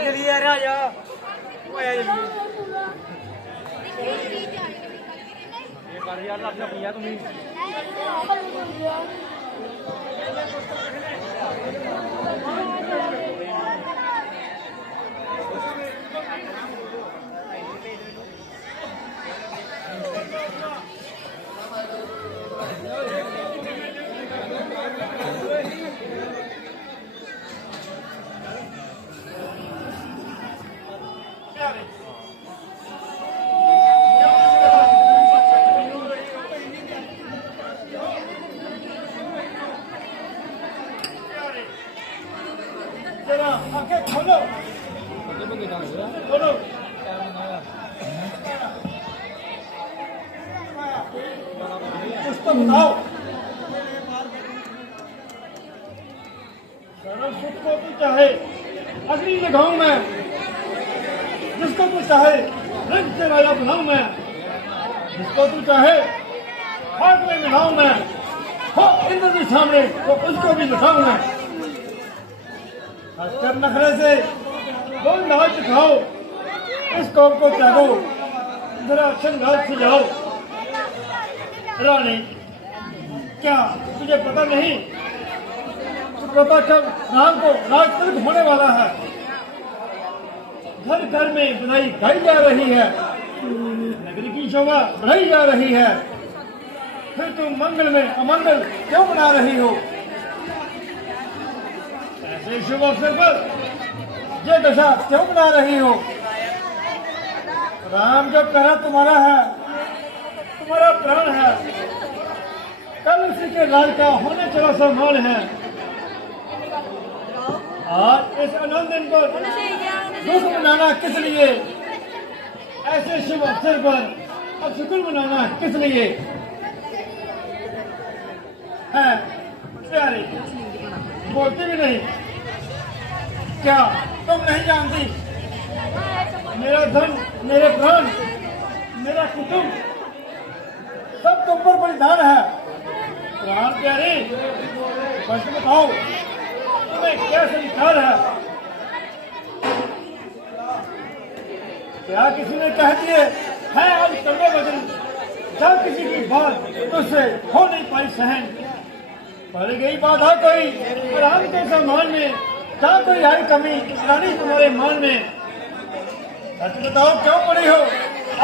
चलिए राजा ये कर यार अपना भैया तुम्हें उसको बताओ सरल सुख को तू चाहे अग्नि लगाऊं मैं, जिसको तू चाहे रंग से राजा बनाऊं मैं, जिसको तू चाहे हाथ में मिलाऊं मैं, हो इंद्र के सामने तो उसको भी दिखाऊं मैं। हंसकर नखरे से बोल नाच दिखाओ, इस कौम को त्यागो, जरा श्रृंगार सजाओ। रानी क्या तुझे पता नहीं, पता कब राम को राजतिलक होने वाला है। घर घर में बधाई गाई जा रही है, नगरी की शोभा बढ़ाई जा रही है, फिर तुम मंगल में अमंगल क्यों बना रही हो। ऐसे शुभ अवसर पर ये दशा क्यों बना रही हो। राम जब कहा तुम्हारा है, तुम्हारा प्राण है, कल उसी के लाल का होने चला सा मान है। आज इस आनंद दिन पर दुख मनाना किस लिए, ऐसे शुभ अवसर पर अब शुक्र मनाना किस लिए है। प्यारी बोलती भी नहीं, क्या तुम नहीं जानती मेरा धन, मेरे प्राण, मेरा कुटुंब सब तुम पर बलिदान है। प्राण प्यारी बस बताओ तुम्हें क्या संस्कार है। क्या किसी ने कह दिए है आज कड़वे वचन, क्या किसी की बात तुझसे हो नहीं पाई सहन। पड़ गई बाधा कोई राम के सम्मान में, क्या कोई आई कमी रानी तुम्हारे मान में। सच बताओ क्यों पड़ी हो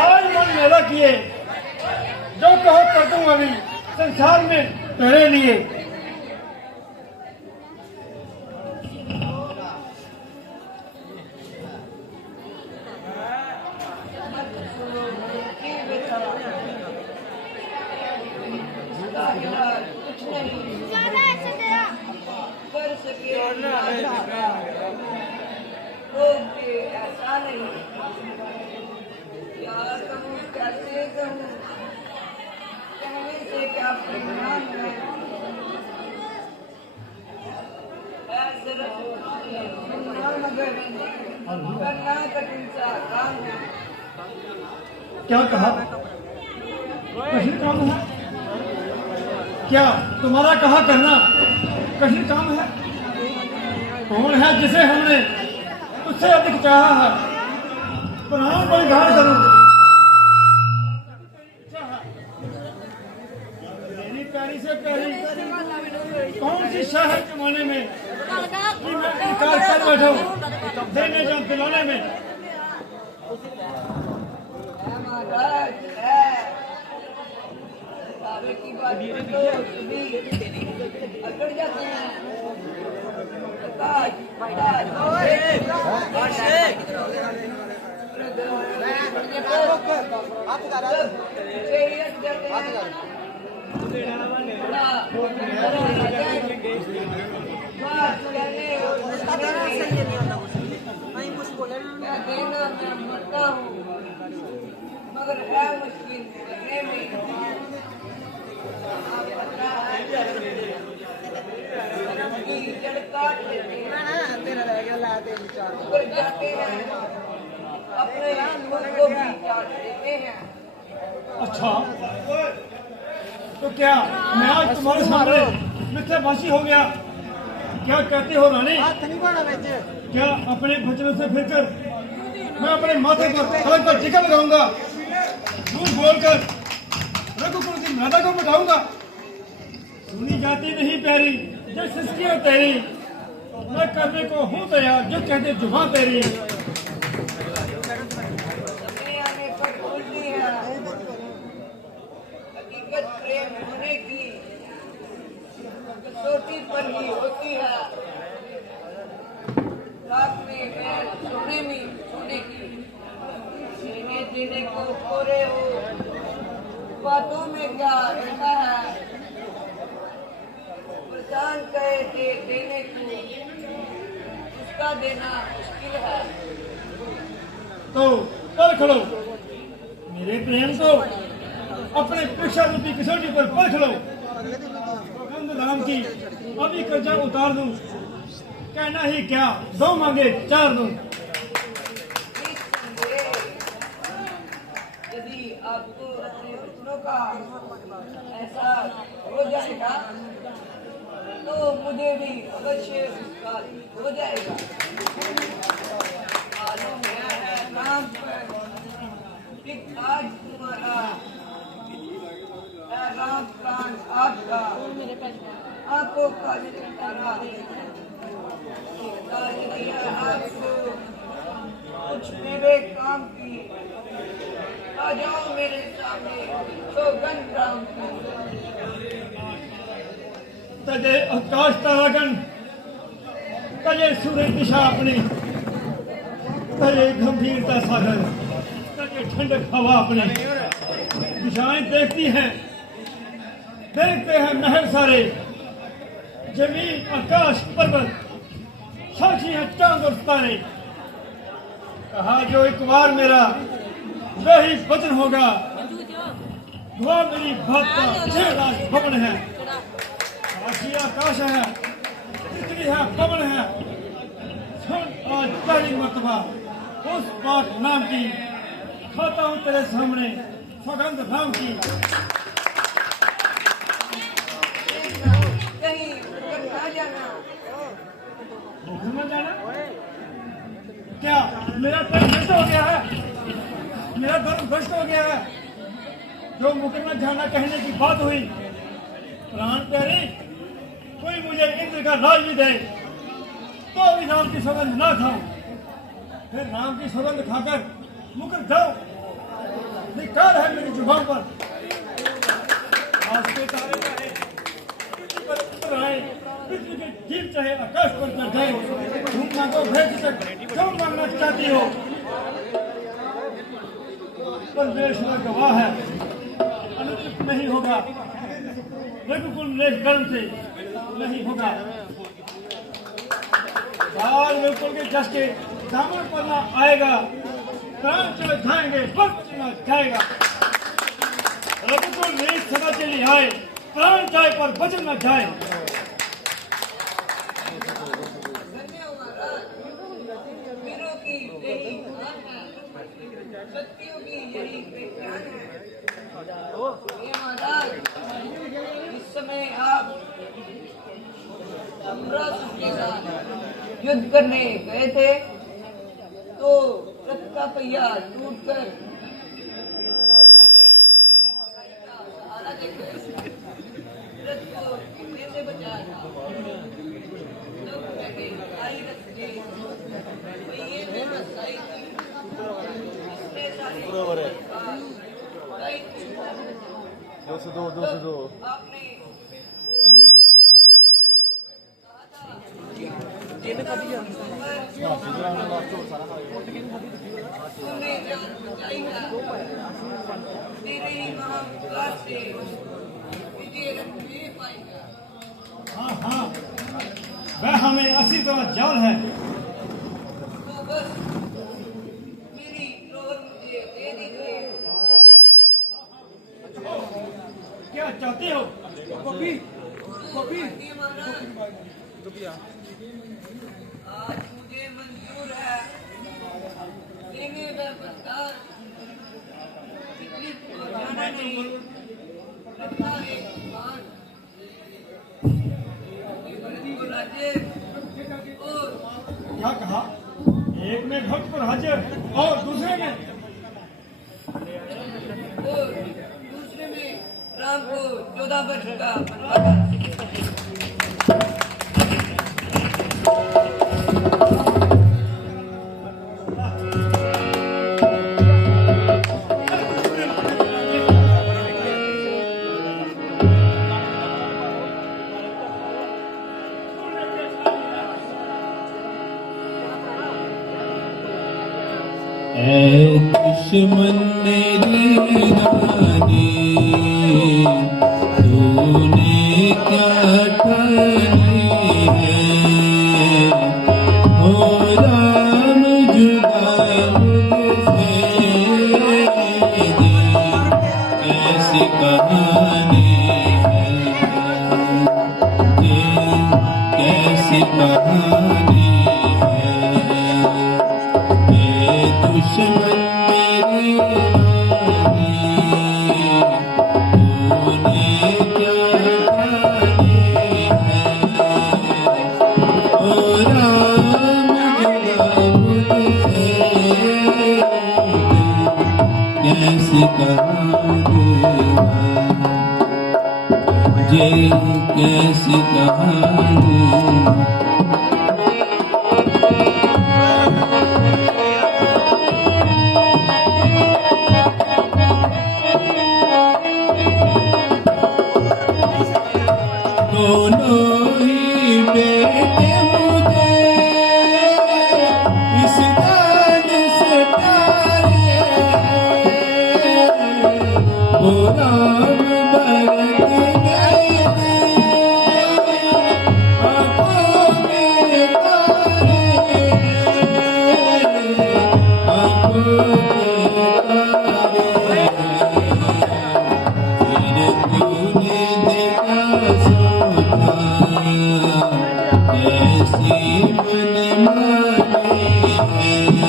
आज मन मेला किए, जो कहो कर दूं अभी संसार में तेरे लिए। ऐसा नहीं क्या कहूँ, कैसे कहूँ, कहने से क्या परिणाम है। मगर करना कठिन सा काम है। क्या कहा, कठिन काम है। क्या तुम्हारा कहा करना कठिन काम है। कौन है जिसे हमने उससे अधिक चाहा है, प्राण बलिदान करूं। मेरी प्यारी से प्यारी कौन सी शाह है जमाने में कि मैं इनकार कर बैठा देने जाऊं दिलाने में। की बात तो अकड़ जाते हैं। मैं मरता हूँ मगर है मुश्किल करने में। जड़ काट लेते हैं, जाते हैं, अपने मन को भी काट देते हैं। अच्छा तो क्या मैं आज तुम्हारे सामने मिथ्याभाषी हो गया, क्या कहते हो रानी? क्या अपने वचनों से फिरकर मैं अपने माथे पर सड़क पर टीका लगाऊंगा, झूठ बोलकर रघुकुल की मर्यादा को बढ़ाऊंगा? सुनी जाती नहीं प्यारी जो सिस्कियां तेरी, मैं करने को हूँ तैयार जो कहते जुबान तेरी। समय आने पर बोलती है हकीकत प्रेम होने की कसौटी पर ही होती है, रात में मैं सोने की लेने देने को खोरे हो, बातों में क्या रहता है, परेशान कहे थे देने को उसका देना मुश्किल है। तो परख लो मेरे प्रेम को, अपने परीक्षा रूपी कसौटी पर परख लो। गंध राम की अभी कर्जा उतार दूं, कहना ही क्या दो मांगे चार दूं। यदि आपको अपने वचनों का एहसास हो जाएगा तो मुझे भी अवश्य उसका हो जाएगा। मालूम है राम पर कि आज तुम्हारा है राम प्राण आपका, आंखों का सितारा आपको कुछ मेरे काम की आ जाओ मेरे सामने सौगंध राम की। तजे आकाश तारागण, तजे सूर्य दिशा अपनी, तजे गंभीरता सागर, तजे ठंडक हवा अपनी। दिशाएं देखती हैं, देखते हैं महल सारे, जमीन आकाश पर्वत, साक्षी है चांद और तारे। कहा जो एक बार मेरा वही वचन होगा, दुआ मेरी बात का 6 राज भवन है, साक्षी आकाश है, पृथ्वी है, पवन है। सुन आज पहली मर्तबा उस बात नाम की, खाता हूँ तेरे सामने सौगंध राम की। कहीं ना जाना, मुखर में जाना? क्या मेरा धर्म भ्रष्ट हो गया है? मेरा धर्म भ्रष्ट हो गया है? जो मुखर में जाना कहने की बात हुई, प्राण प्यारी कोई मुझे इंद्र का राज भी दे तो भी राम की सौगंध ना खाऊं, फिर राम की सौगंध खाकर मुकर जाओ। धिक्कार है मेरी जुबान पर। आज के तारे चाहे पृथ्वी पर उतर आए, पृथ्वी के जीव चाहे आकाश पर चढ़ जाए, तुम मांगो भेज तक जो मांगना चाहती हो। परमेश्वर गवाह है, अनुचित नहीं होगा, रघुकुल लेख कर्म से नहीं होगा। बाल रघुकुल के जस के दामन पर ना आएगा, प्राण चले जाएंगे पर चला जाएगा। रघुकुल लेख सदा चली आए, प्राण जाए पर वचन न जाए। वीरों की यही मान है, शक्तियों की यही पहचान है। ये महाराज, इस समय आप अमरावती के साथ युद्ध करने गए थे तो रथ का पहिया टूटकर मैंने का सहारा देकर रथ को गिरने से बचाया था। तब मैंने आई रथ के पहिए में बसाई थी, इसने सारी आपने तूने जान बचाई है, तेरे ही महाविकास से विजय रथ ले पाएगा। हाँ हाँ, वह हमें अस्सी तरह जाल है। तो बस मेरी रोहन मुझे दे दीजिए। क्या चाहती हो? कॉपी ये महाराज, आज मुझे मंजूर है देने का बलिदान, किसी को जाना नहीं, अपना एक मान। ये राज्य क्या कहा? एक में भक्तपुर हाजिर और दूसरे में और दूसरे में राम को 14 वर्ष का बनवास। दुश्मन मेरी रानी तूने क्या ठानी है, हो राम जुदा मुझसे दे, कैसी कहानी है ये, कैसी कहानी दुश्मन मेरी रानी तूने क्या ठानी है, ओ राम जुदा मुझसे कैसी कहानी है ये, कैसी कहानी दोनों ही बेटे मुझे इस दान से प्यारे हैं, वो राम भरत गए आंखों में तारे हैं, आंखों में तारे फिर तूने देखा कैसी मनमानी है,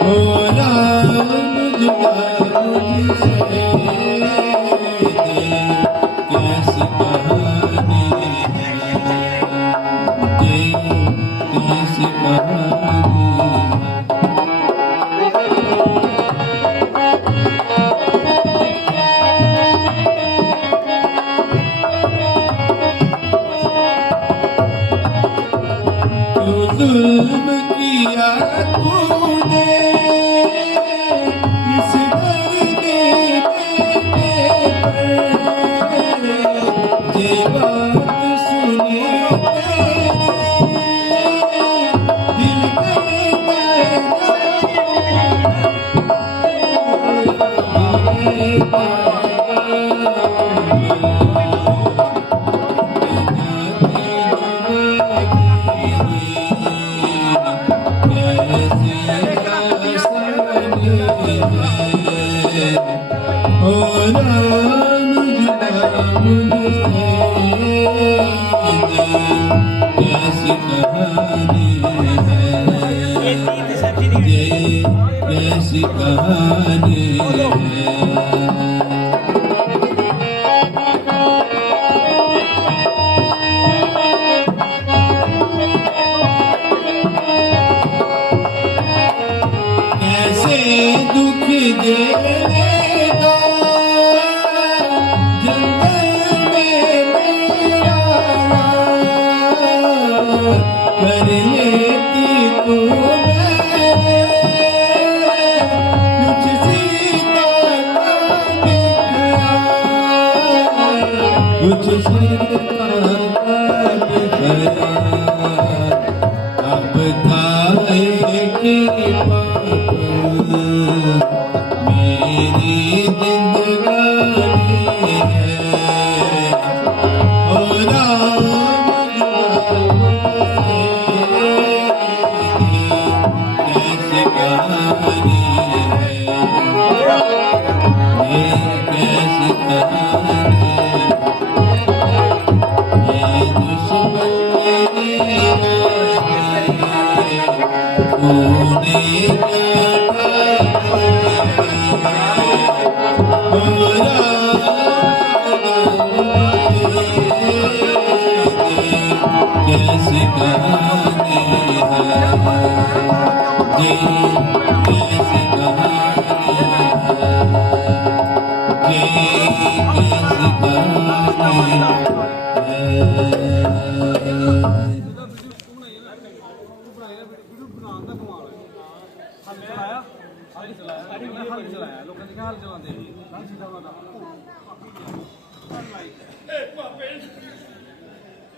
हो राम जुदा मुझसे दे, कैसी कहानी है ये, कैसी कहानी जुल्म किया तूने इस दर्द बेटे पर, ये बात सुने दिल ओ राम जुदा मुझसे दे, कैसी कहानी है ये, कैसी कहानी है दुख देगा जंगल में मेरा कर लेती तो मैं कुछ सी कैसी कहानी है जी, कैसी कहानी है जी, कैसी कहानी है।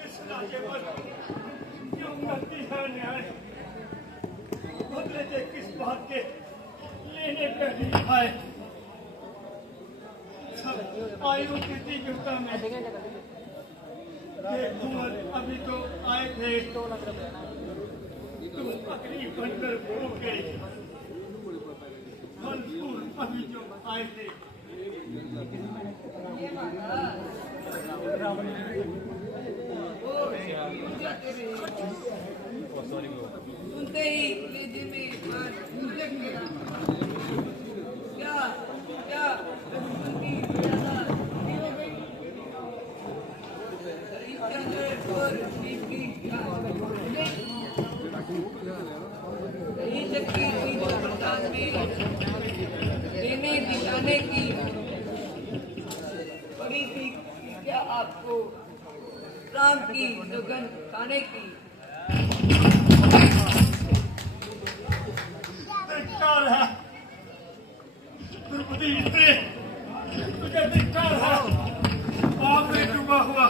इस राज्य पर क्यों करती है न्याय? बदले दे किस बात के लेने पे भी आए? सब आयु की तीव्रता में कुंवर अभी तो आए थे, तुम अग्नि बनकर फूक गए। फल फूल अभी जो आए थे, सुनते ही कलेजे में बात उलझ गया। क्या क्या उनकी ज्यादा नहीं हो गई? हरिश्चंद्र और की यही शक्ति थी जो प्रसाद में देने दिलाने की बड़ी थी। क्या आपको राम की सुगंध खाने की? धिक्कार है द्रौपदी, इसलिए तुझे धिक्कार है। पाप में डूबा हुआ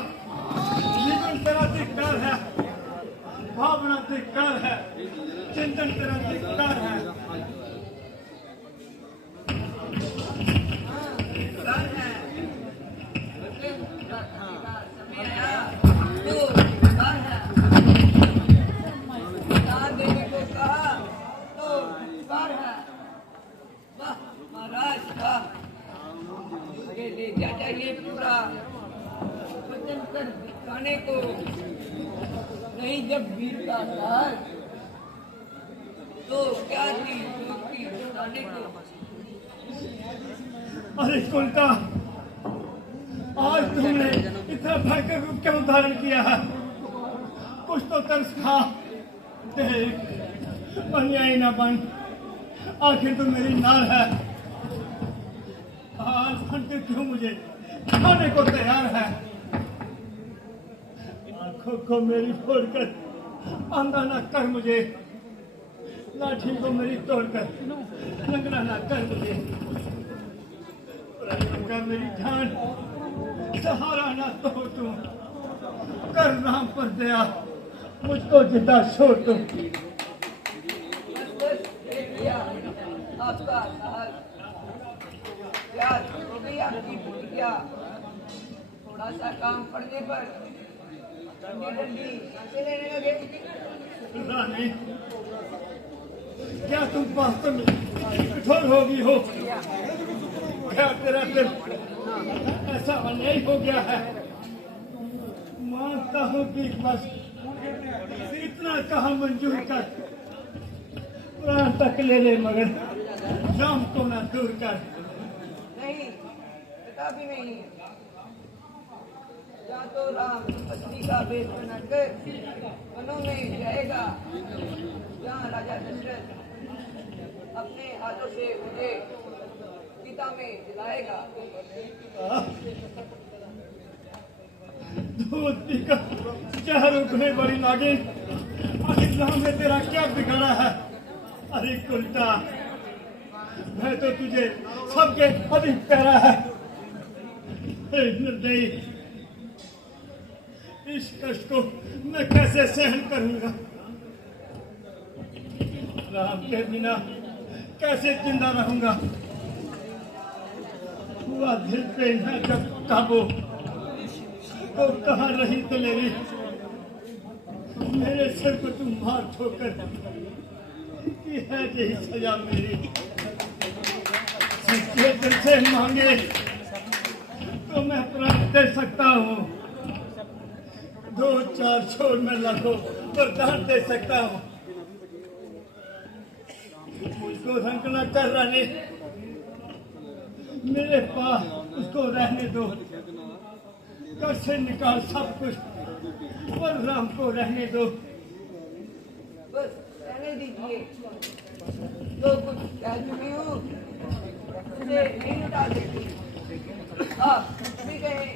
जीवन तेरा धिक्कार है, भावना धिक्कार है, चिंतन तेरा धिक्कार है। चाहिए पूरा वचन कर दिखाने को, नहीं जब वीर का साथ तो क्या थी दोस्ती दिखाने को। अरे कुलता, आज तुमने इतना भयंकर रूप क्यों धारण किया है? कुछ तो तरस खा, देख अन्यायी न बन। आखिर तो मेरी नार है, आज फंटे क्यों मुझे खाने को तैयार है? आंखों को मेरी फोड़कर अंधा न कर मुझे, लाठी को मेरी तोड़कर लंगड़ा न कर मुझे। का मेरी जान सहारा न तो तुम, कर राम पर दया मुझको जिंदा छोड़ तुम। आपका साहस याद हो गई आपकी प्रतिज्ञा। थोड़ा सा काम पड़ने पर डंडी डंडी सांसें लेने लगे। रानी, क्या तुम वास्तव में कठोर होगी हो? क्या तेरा दिल ऐसा अन्याय हो गया है? मानता हूँ कि बस इतना कहा मंजूर कर, प्राण तक ले ले, मगर राम को ना दूर कर। नहीं, पिता भी नहीं। या तो राम पत्नी का भेद बनाकर वनों में जाएगा, जहाँ राजा दशरथ अपने हाथों से मुझे गीता में दिलाएगा। दूध पीकर जहर उठने बड़ी नागिन, आखिर राम ने तेरा क्या बिगाड़ा है? अरे कुलटा, मैं तो तुझे सबके अधिक प्यारा है। निर्दयी, इस कष्ट को मैं कैसे सहन करूंगा? राम के बिना कैसे जिंदा रहूंगा? हुआ दिल पे न जब काबू, तो कहाँ रही दिलेरी? मेरे सिर को तुम मार ठोकर की है यही सजा मेरी। सच्चे दिल से मांगे तो मैं प्राण दे सकता हूँ, 2-4 छोड़ में लाखों वरदान दे सकता हूँ। मुझको रंग न कर रानी, मेरे पास उसको रहने दो। घर से निकाल सब कुछ, बलराम को रहने दो। बस रहने दीजिए। जो कुछ कह चुकी हूँ उसे नहीं उठा देती। आप भी कहें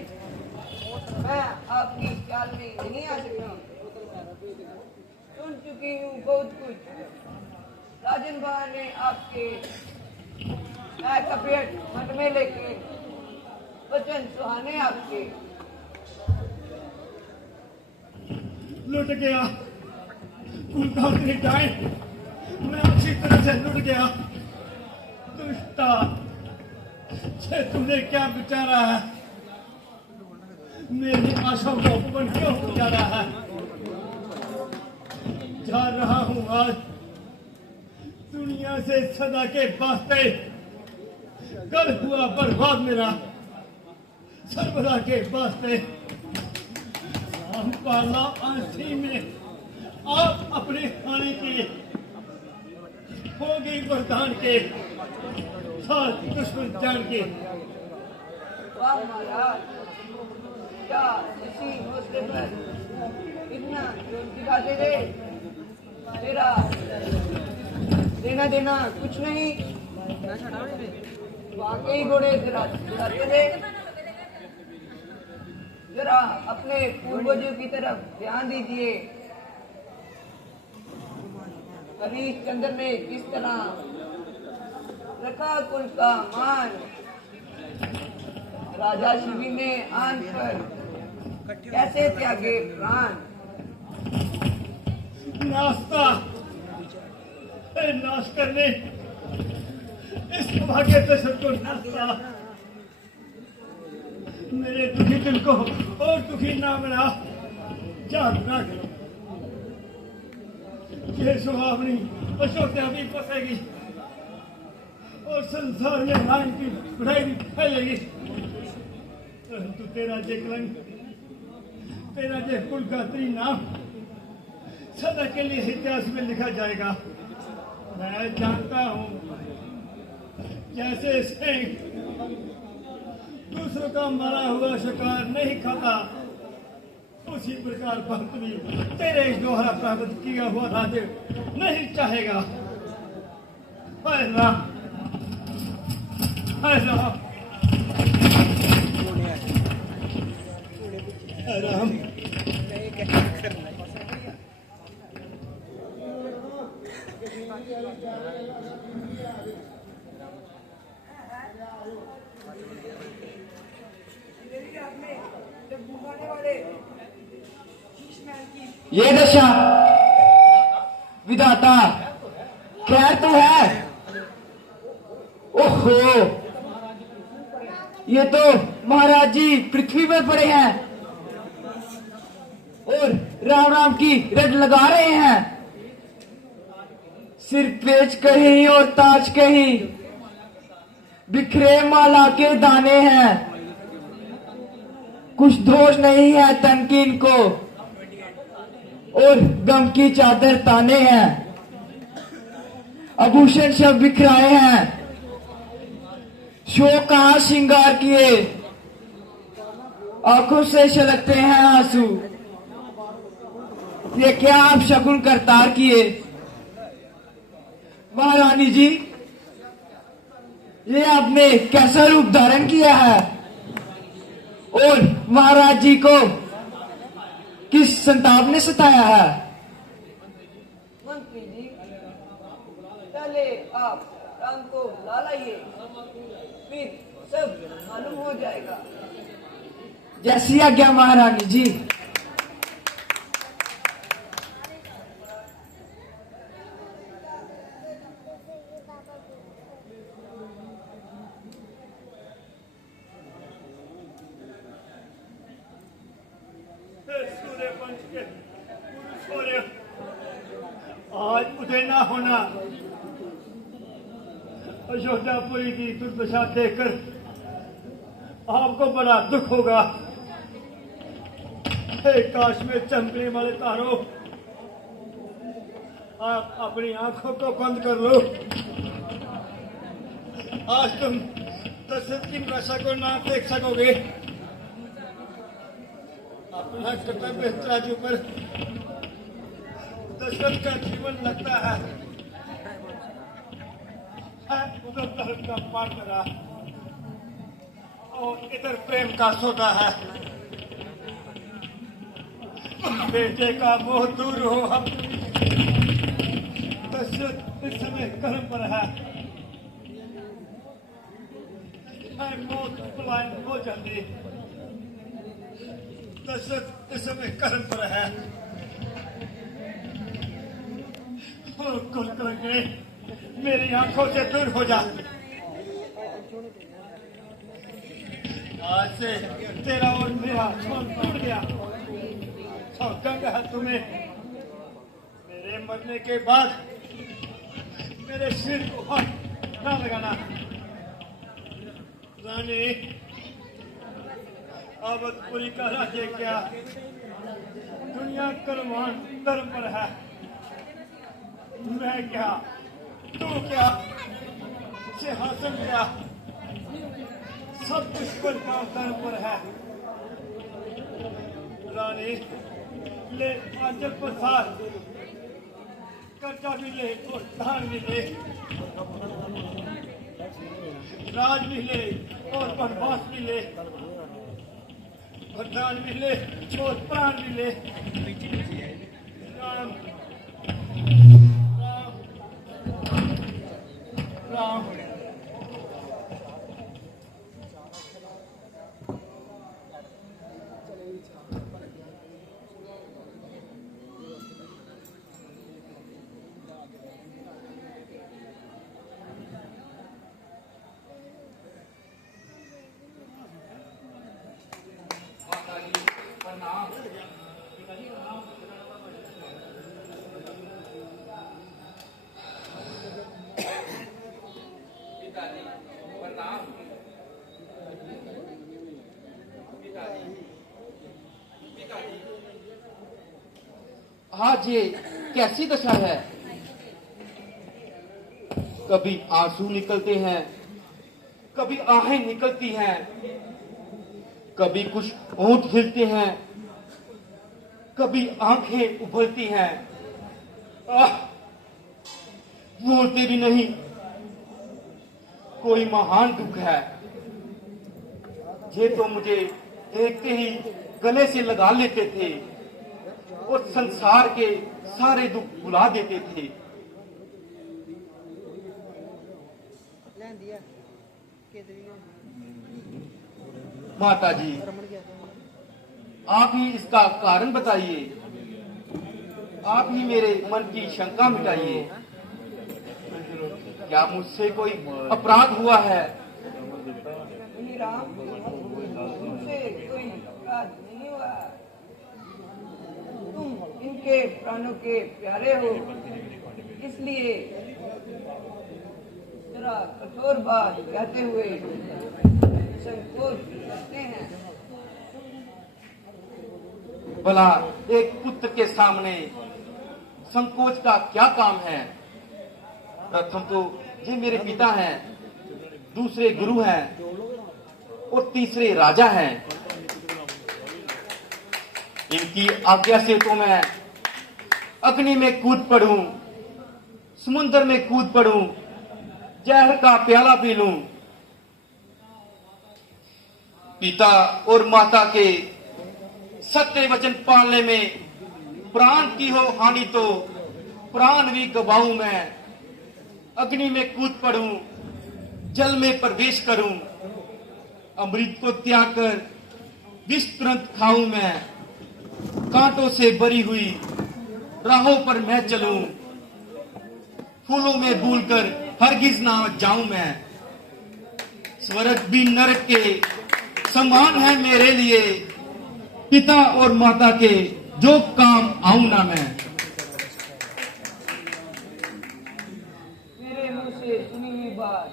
मैं आपकी ख्याल में नहीं आ सकता। सुन चुकी हूँ बहुत कुछ। राजन भाई ने आपके कपियट मन में लेके वचन सुहाने आपके। लुट गया कुलकाती टाइम, मैं अच्छी तरह से लुट गया। दुष्टा छे तुमने क्या विचारा है? मेरी आशाओं को अपमान क्यों जा रहा है? जा रहा हूँ आज दुनिया से सदा के वास्ते। कल हुआ बर्बाद मेरा सर्वदा के वास्ते। हम पाला आंधी में आप अपने खाने के हो गई वरदान के साथ दुश्मन जान के। वाह महाराज, क्या इसी हौसले पर इतना जोर दिखाते थे? तेरा देना देना कुछ नहीं, वाकई घोड़े दिलाते थे। जरा अपने पूर्वजों की तरफ ध्यान दीजिए। हरीश चंद्र ने किस तरह रखा कुल का मान। राजा शिवी ने आन पर कैसे त्यागे प्राण। नाश करने इस भाग्य से सबको नाश्ता। मेरे दुखी दिल को और दुखी ना बना। जाग रख, ये सुहावनी अशोक भी फंसेगी और संसार में नाम की बुराई भी फैलेगी। परंतु तेरा जे कलंक, तेरा जे कुलगात्री नाम सदा के लिए इतिहास में लिखा जाएगा। मैं जानता हूँ जैसे सिंह दूसरों का मरा हुआ शिकार नहीं खाता, उसी प्रकार भक्त भी तेरे इस द्वारा प्राप्त किया हुआ राज्य नहीं चाहेगा। हाय राम, हाय राम, हाय राम। ये दशा विधाता खैर तो है। ओहो, ये तो महाराज जी पृथ्वी पर पड़े हैं और राम राम की रट लगा रहे हैं। सिर पेच कहीं और ताज कहीं, बिखरे माला के दाने हैं। कुछ दोष नहीं है तन की इनको और गम की चादर ताने हैं। आभूषण सब बिखराए हैं, शोक कहां श्रृंगार किए, आंखों से छलकते हैं आंसू। ये क्या आप शकुन करतार किए? महारानी जी, ये आपने कैसा रूप धारण किया है और महाराज जी को किस संताप ने सताया है? मंत्री जी, पहले आप राम को ला लाइए, फिर सब मालूम हो जाएगा। जैसी आज्ञा महारानी जी। सूर्य पंच के पुरुष हो रहे, आज मुझे ना होना। अयोध्यापुरी की दुर्दशा देखकर आपको बड़ा दुख होगा। हे काश में चमकने वाले तारों, आप अपनी आंखों को बंद कर लो। आज तुम दशरथ की दशा को ना देख सकोगे। अपना कर्तव्य तराजू पर दशरथ का जीवन लगता है उधर धर्म का पार करा और इधर प्रेम का सौदा है। बेटे का मोह दूर हो, दशरथ इस समय कर्म पर है। मौत पलायन हो जल्दी, दशरथ इस समय कर्म पर है। और कुल करके मेरी आंखों से दूर हो जा। आज से तेरा और मेरा छोड़ टूट गया। सौगंध है तुम्हें, मेरे मरने के बाद मेरे सिर को हाथ न लगाना। रानी, अवधपुरी का राज्य क्या, दुनिया कर्मान धर्म पर है। मैं क्या, तू क्या, सिंहासन क्या, सब कुछ कर्मा धर्म पर है। रानी, ले आंचल प्रसाद, कर्जा भी ले और दान भी ले, राज भी ले और वनवास भी ले, वरदान भी ले और प्राण भी ले। राम राम राम। आज ये कैसी दशा है? कभी आंसू निकलते हैं, कभी आहें निकलती हैं, कभी कुछ होंठ हिलते हैं, कभी आंखें उभरती हैं। बोलते भी नहीं। कोई महान दुख है। ये तो मुझे देखते ही गले से लगा लेते थे और संसार के सारे दुख भुला देते थे। माता जी, आप ही इसका कारण बताइए। आप ही मेरे मन की शंका मिटाइए। क्या मुझसे कोई अपराध हुआ है? नहीं राम, मुझसे कोई अपराध नहीं हुआ। तुम इनके प्राणों के प्यारे हो, इसलिए जरा कठोर बात कहते हुए संकोच करते हैं। भला एक पुत्र के सामने संकोच का क्या काम है? प्रथम तो ये मेरे पिता हैं, दूसरे गुरु हैं और तीसरे राजा हैं। इनकी आज्ञा से तो मैं अग्नि में कूद पड़ूं, समुद्र में कूद पड़ूं, जहर का प्याला पी लूं। पिता और माता के सत्य वचन पालने में प्राण की हो हानि तो प्राण भी गवाऊं मैं। अग्नि में कूद पड़ूं, जल में प्रवेश करूं, अमृत को त्याग कर विष तुरंत खाऊं मैं। कांटों से भरी हुई राहों पर मैं चलूं, फूलों में भूलकर हरगिज ना जाऊं मैं। स्वर्ग भी नरक के समान है मेरे लिए, पिता और माता के जो काम आऊं ना मैं। मेरे मुंह से सुनी हुई बात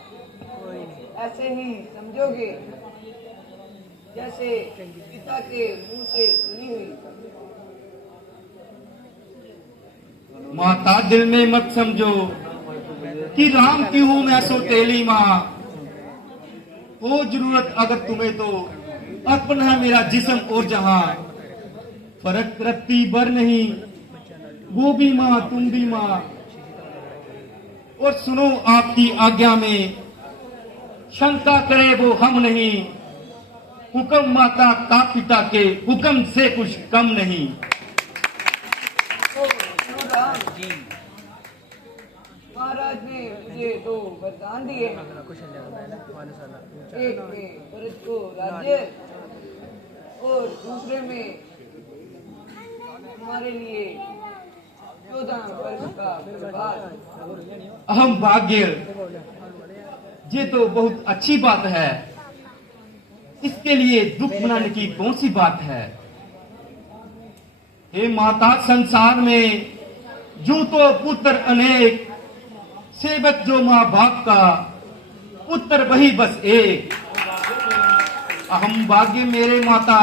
ऐसे ही समझोगे जैसे पिता के मुंह से सुनी हुई। माता दिल में मत समझो कि राम की हूं मैं सौतेली माँ। हो जरूरत अगर तुम्हें तो अर्पण है मेरा जिस्म और जहां। फर्क रत्ती बर नहीं, वो भी माँ तुम भी माँ। और सुनो आपकी आज्ञा में, शंका करे वो हम नहीं, हुक्म माता का पिता के हुक्म से कुछ कम नहीं। तो जी महाराज ने मुझे दो वरदान दिए। एक में भरत को राज्य और दूसरे में हमारे लिए 14 वर्ष का प्रभात। अहम भाग्य, ये तो बहुत अच्छी बात है। इसके लिए दुख मनाने की कौन सी बात है। हे माता, संसार में जू तो पुत्र अनेक, सेवक जो माँ बाप का, पुत्र वही बस एक। अहम भाग्य मेरे माता,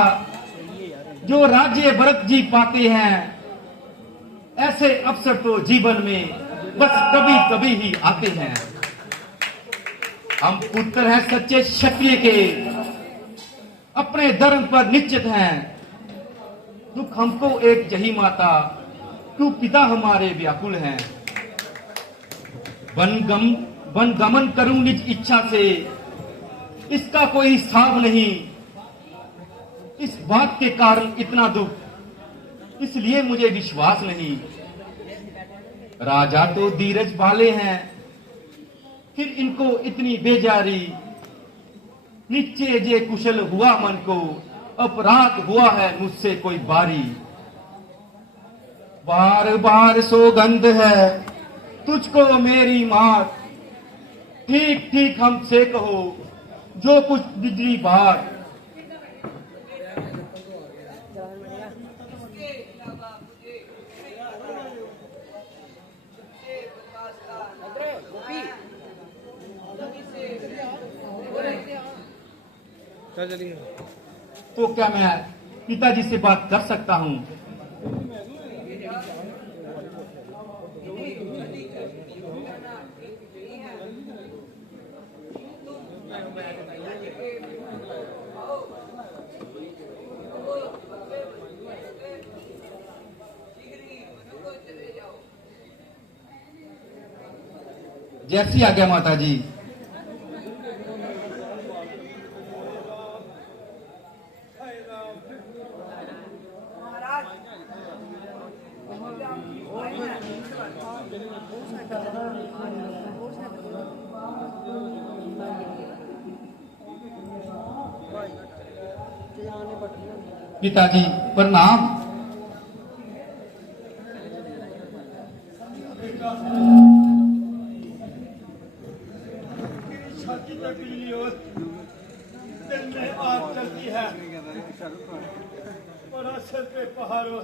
जो राज्य भरत जी पाते हैं। ऐसे अवसर तो जीवन में बस कभी कभी ही आते हैं। हम पुत्र हैं सच्चे क्षत्रिय के, अपने धर्म पर निश्चित हैं। दुख हमको एक जही माता, तू पिता हमारे व्याकुल हैं। वन गमन करूं निज इच्छा से, इसका कोई हिसाब नहीं। इस बात के कारण इतना दुख, इसलिए मुझे विश्वास नहीं। राजा तो धीरज वाले हैं, फिर इनको इतनी बेजारी। नीचे जे कुशल हुआ मन को, अपराध हुआ है मुझसे कोई बारी। बार बार सौगंध है तुझको मेरी मात, ठीक ठीक हमसे कहो जो कुछ बिजली बात। तो क्या मैं पिताजी से बात कर सकता हूँ? जैसी आज्ञा माता जी। पिताजी प्रणाम। छाती तक बिजली हो, दिल में आग चलती है, और सिर पे पहाड़ हो,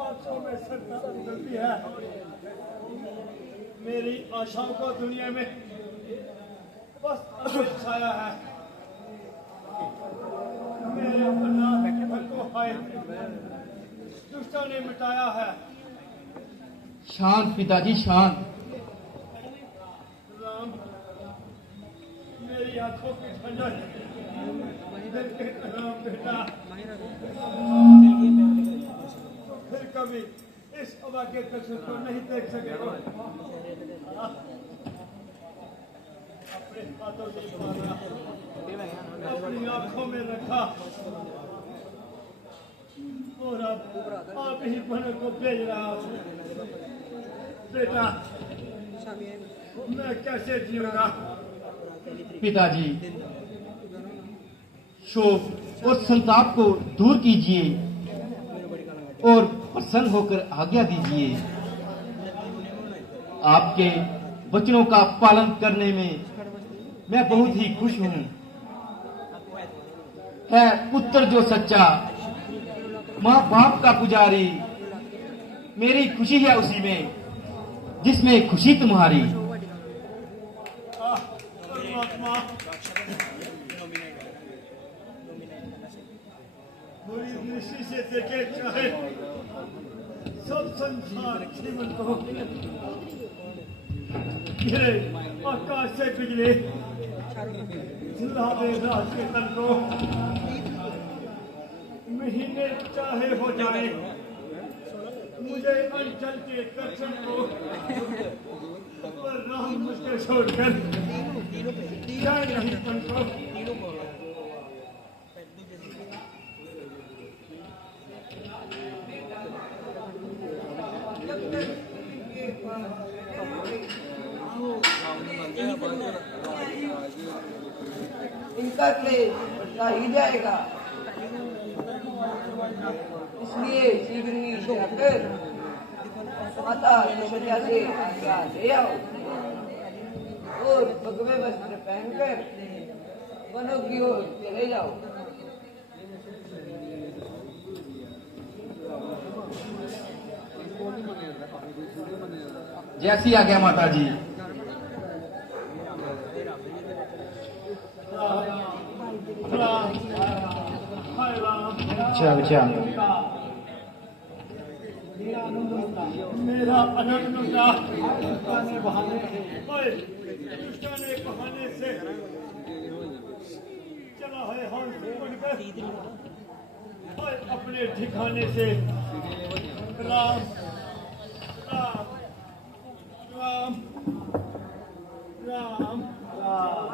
आंखों में सत्ता उगलती है। मेरी आशाओं को दुनिया में बस अभी छाया है। मेरे अपना को हाय दुष्टों ने मिटाया है। शांत पिताजी शांत। राम, मेरी आंखों की ठंडक, दिल के राम बेटा, तो फिर कभी इस अभागे दर्शन को नहीं देख सकेगा। अपने हाथों से पाला, अपनी आंखों में रखा, और अब आप ही बहनों को भेज रहा हूँ। बेटा, मैं कैसे जीऊंगा? पिताजी, शोक और संताप को दूर कीजिए और प्रसन्न होकर आज्ञा दीजिए। आपके वचनों का पालन करने में मैं बहुत ही खुश हूँ। है पुत्र जो सच्चा, माँ बाप का पुजारी, मेरी खुशी है उसी में जिसमें खुशी तुम्हारी। परमात्मा, बुरी दृष्टि से देखे चाहे सब संसार जीवन को, गिरे आकाश से बिजली, जिला दे रात के तल को, महीने चाहे चाहे हो जाए, मुझे अंचल के दर्शन को पर राम मुझे छोड़कर जाए नहीं पंतो। इनका क्लेश बढ़ता ही जाएगा, इसलिए शीघ्र ही जाकर माता यशोदा से आज्ञा ले आओ और भगवे वस्त्र पहनकर वनों की ओर चले जाओ। जैसी आज्ञा माता जी। अच्छा अच्छा, मेरा अनंत का बहाने से चला है हंस बनकर अपने ठिकाने से। राम राम राम राम राम।